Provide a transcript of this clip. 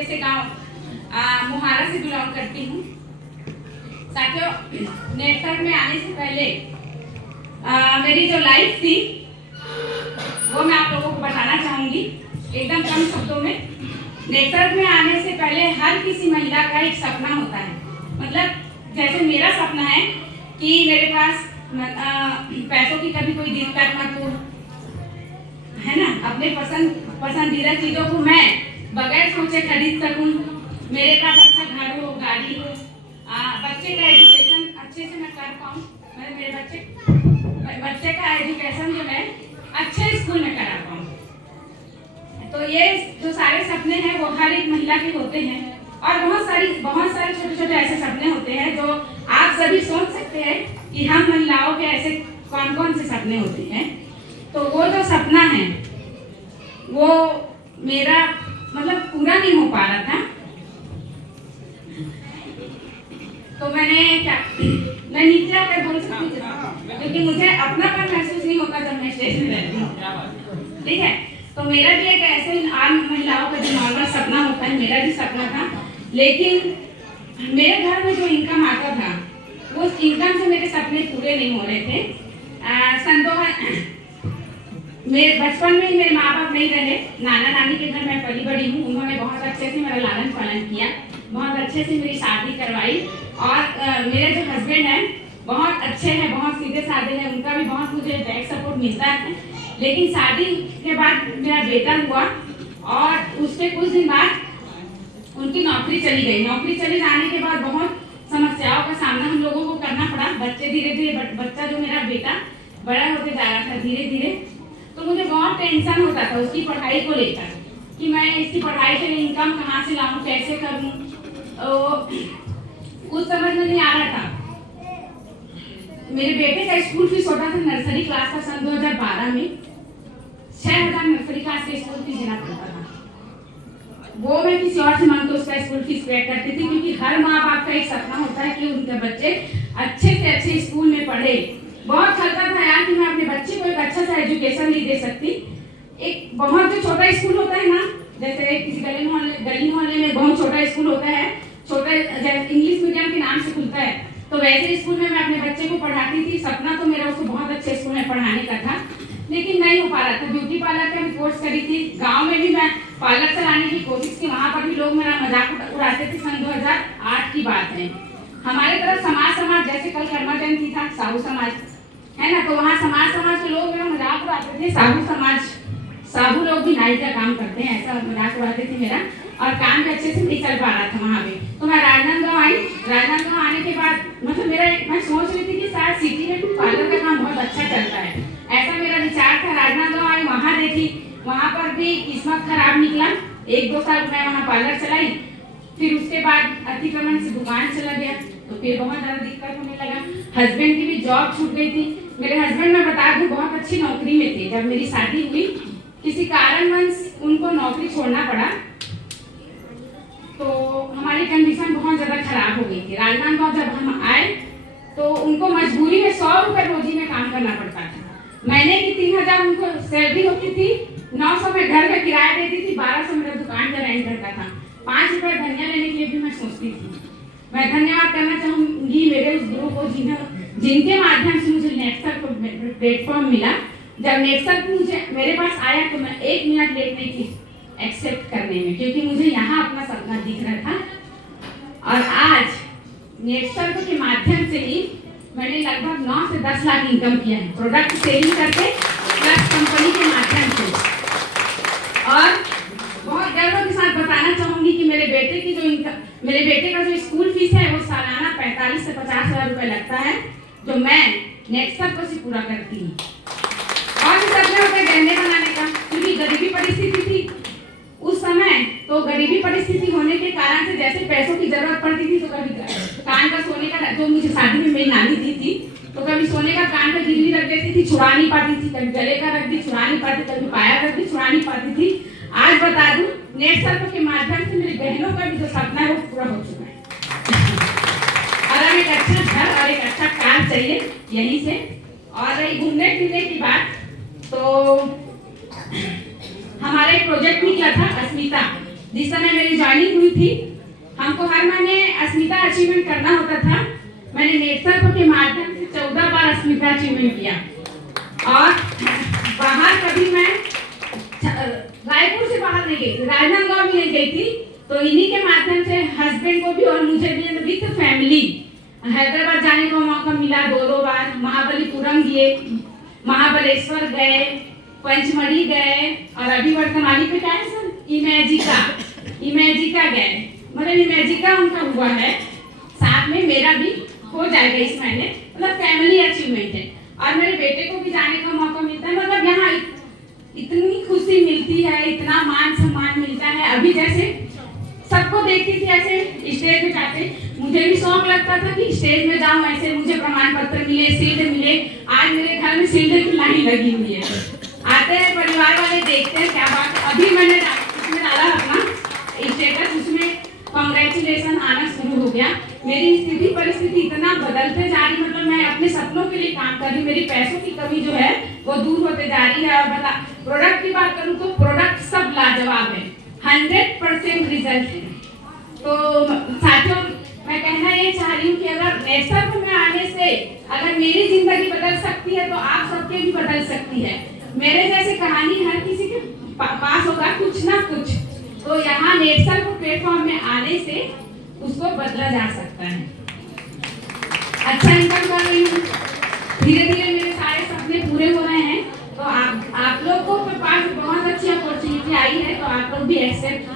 छोटे से गांव मोहारा से बिलोंग करती हूँ। साथियों, नेटवर्क में आने से पहले मेरी जो लाइफ थी वो मैं आप लोगों को बताना चाहूँगी एकदम कम शब्दों में। नेटवर्क में आने से पहले हर किसी महिला का एक सपना होता है। मतलब जैसे मेरा सपना है कि मेरे पास पैसों की कभी कोई दिक्कत मत हो, है ना, अपने पसंदीदा चीज़ों को मैं बगैर सोचे खरीद सकूं, मेरे पास अच्छा घर हो, गाड़ी हो, बच्चे का एजुकेशन अच्छे से मैं कर पाऊँ, मतलब मेरे बच्चे का एजुकेशन जो है अच्छे स्कूल में करा पाऊँ। तो ये जो सारे सपने हैं वो हर एक महिला के होते हैं और बहुत सारे छोटे छोटे ऐसे सपने होते हैं जो आप सभी सोच सकते हैं कि हम महिलाओं के ऐसे कौन कौन से सपने होते हैं। तो वो जो सपना है वो मेरा मतलब पूरा नहीं हो पा रहा था। तो मैं नीचे आकर बोल सकती हूँ क्योंकि मुझे अपनापन महसूस नहीं होता जब मैं स्टेज में रहती हूँ, ठीक है। तो मेरा भी एक ऐसे आम महिलाओं का जो नॉर्मल सपना होता है, मेरा भी सपना था। लेकिन मेरे घर में जो इनकम आता था वो इनकम से मेरे सपने पूरे नहीं हो रहे थे। मेरे बचपन में ही मेरे माँ बाप नहीं रहे, नाना नानी के घर मैं पली बड़ी हूँ। उन्होंने बहुत अच्छे से मेरा लालन पालन किया, बहुत अच्छे से मेरी शादी करवाई और मेरे जो हस्बैंड हैं बहुत अच्छे हैं, बहुत सीधे साधे हैं, उनका भी बहुत मुझे बैक सपोर्ट मिलता है। लेकिन शादी के बाद मेरा बेटा हुआ और उसके कुछ दिन बाद उनकी नौकरी चली गई। नौकरी चले जाने के बाद बहुत समस्याओं का सामना हम लोगों को करना पड़ा। बच्चा जो मेरा बेटा बड़ा होते जा रहा था धीरे धीरे, तो मुझे बहुत टेंशन होता था उसकी पढ़ाई को लेकर कि मैं इसकी पढ़ाई के लिए इनकम कहाँ से लाऊं, कैसे करूं। कुछ समझ में नहीं आ रहा था। मेरे बेटे का स्कूल फीस होता था नर्सरी क्लास का सन 2012 में 6000 नर्सरी क्लास के स्कूल फीस देना पड़ता था। वो मैं किसी और से मांग के उसका स्कूल फीस पे करती थी क्योंकि हर माँ बाप का एक सपना होता है कि उनके बच्चे अच्छे से अच्छे स्कूल में पढ़े। बहुत खलता था यार कि मैं अपने बच्चे को एक अच्छा सा एजुकेशन नहीं दे सकती। एक बहुत जो छोटा स्कूल होता है ना, जैसे किसी गली मोहल्ले में बहुत छोटा स्कूल होता है, छोटा इंग्लिश मीडियम के नाम से खुलता है, तो वैसे स्कूल में मैं अपने बच्चे को पढ़ाती थी। सपना तो मेरा उसको बहुत अच्छे स्कूल में पढ़ाने का था, लेकिन नहीं हो पा रहा था। ब्यूटी पार्लर का भी कोर्स करी थी, गाँव में भी मैं पार्लर चलाने की कोशिश की, वहाँ पर भी लोग मेरा मजाक उड़ाते थे। सन 2008 की बात है। हमारे तरफ समाज जैसे कल कर्मा जयंती था, साहू समाज है ना, तो वहाँ समाज के लोग मेरा मजाक उड़ाते थे। साहू लोग भी नाई का काम करते हैं, ऐसा मजाक उड़ाते थे मेरा, और काम भी अच्छे से नहीं चल पा रहा था वहाँ पे। तो मैं राजनांदगांव आई। राजनांदगांव आने के बाद मतलब मैं सोच रही थी कि शायद सिटी में पार्लर का काम बहुत अच्छा चलता है, ऐसा मेरा विचार था। राजनांदगांव आई, वहाँ देखी, वहाँ पर भी किस्मत खराब निकला। 1-2 साल मैं वहाँ पार्लर चलाई, फिर उसके बाद अतिक्रमण से दुकान चला गया, तो फिर बहुत ज़्यादा दिक्कत होने लगा। हस्बैंड की भी जॉब छूट गई थी। मेरे हस्बैंड मैं बता दूं बहुत अच्छी नौकरी में थे। जब मेरी शादी हुई किसी कारणवश उनको नौकरी छोड़ना पड़ा, तो हमारी कंडीशन बहुत ज़्यादा खराब हो गई थी। राजनांदगांव जब हम आए तो उनको मजबूरी में 100 रुपये रोजी में काम करना पड़ता था। महीने की 3000 उनको सैलरी होती थी, 900 में घर का किराया देती थी, 1200 मेरा दुकान का रेंट करता था। 5 रुपये धनिया लेने के लिए भी मैं सोचती थी। मैं धन्यवाद करना चाहूँगी मेरे उस गुरु को जिनके माध्यम से मुझे नेटवर्क प्लेटफॉर्म मिला। जब नेटवर्क मुझे मेरे पास आया तो मैं 1 मिनट लेट नहीं थी एक्सेप्ट करने में, क्योंकि मुझे यहाँ अपना सपना दिख रहा था। और आज नेटवर्क के माध्यम से ही मैंने लगभग 9 से 10 लाख इनकम किया है, प्रोडक्ट सेलिंग करके प्लस कंपनी के माध्यम से। और बहुत गर्व के साथ बताना चाहूँगी कि मेरे बेटे का जो स्कूल फीस है वो सालाना 45 से 50 हज़ार रुपये लगता है, जो मैं नेटवर्क से पूरा करती हूँ। और भी सपने होते गहने बनाने का, क्योंकि गरीबी परिस्थिति थी उस समय। तो गरीबी परिस्थिति होने के कारण से जैसे पैसों की जरूरत पड़ती थी, तो कभी कान का सोने का, जो मुझे शादी में मेरी नानी दी थी, तो कभी सोने का कान का गिरवी रख देती थी, छुड़ा नहीं पाती थी, कभी गले का रख दी, छुड़ा नहीं पाती, कभी पाया रख दी, छुड़ा नहीं पाती थी। आज बता दूं नेटवर्क के माध्यम से मेरी बहनों का भी जो सपना है वो पूरा हो चुका है। और अब एक अच्छा घर और एक अच्छा कार चाहिए यहीं से। और रही घूमने फिरने की बात, तो हमारा एक प्रोजेक्ट निकला था अस्मिता, जिस समय मेरी ज्वाइनिंग हुई थी, हमको हर महीने अस्मिता अचीवमेंट करना होता था। मैंने नेटवर्क के माध्यम से 14 बार अस्मिता अचीवमेंट किया और बाहर कभी मैं रायपुर से बाहर नहीं गई थी, राजनांदगांव भी नहीं गई थी। तो इन्हीं के माध्यम से हस्बैंड को भी और मुझे भी विद फैमिली हैदराबाद जाने का मौका मिला। 2 बार महाबलीपुरम गए, महाबलेश्वर गए, पंचमढ़ी गए और अभी वर्तमानी पे क्या है सर, इमेजिका गए। मतलब इमेजिका उनका हुआ है, साथ में मेरा भी हो जाएगा इस महीने। मतलब फैमिली अचीवमेंट है और मेरे बेटे को भी जाने का मौका मिलता है। मतलब यहाँ इतनी खुशी मिलती है, इतना मान सम्मान मिलता है। अभी जैसे सबको देखती थी ऐसे स्टेज पे जाते, मुझे भी शौक लगता था कि स्टेज में जाऊं, ऐसे मुझे प्रमाण पत्र मिले, शील्ड मिले। आज मेरे घर में शील्ड की लाइन लगी हुई है। आते हैं परिवार वाले, देखते हैं क्या बात। अभी मैंने उसमें डाला अपना स्टेटस, उसमें कांग्रेचुलेशन आना शुरू हो गया। मेरी स्थिति परिस्थिति इतना बदलते जा रही, मतलब मैं अपने सपनों के लिए काम कर रही। मेरी पैसों की कमी जो है वो दूर होते जा रही है। और बता प्रोडक्ट की बात करूँ तो प्रोडक्ट सब लाजवाब है, 100% रिजल्ट है। तो साथियों, मैं कहना ये चाह रही हूँ कि अगर नेटवर्क में आने से अगर मेरी जिंदगी बदल सकती है तो आप सबके भी बदल सकती है। मेरे जैसे कहानी हर किसी के पास होगा कुछ ना कुछ। तो यहाँ नेटवर्क प्लेटफॉर्म में आने से उसको बदला जा सकता है। अच्छा इनकम कर रही हूँ, धीरे धीरे मेरे सारे सपने पूरे हो रहे हैं। तो आप लोग को पास बहुत अच्छी अपॉर्चुनिटी आई है, तो आप लोग भी एक्सेप्ट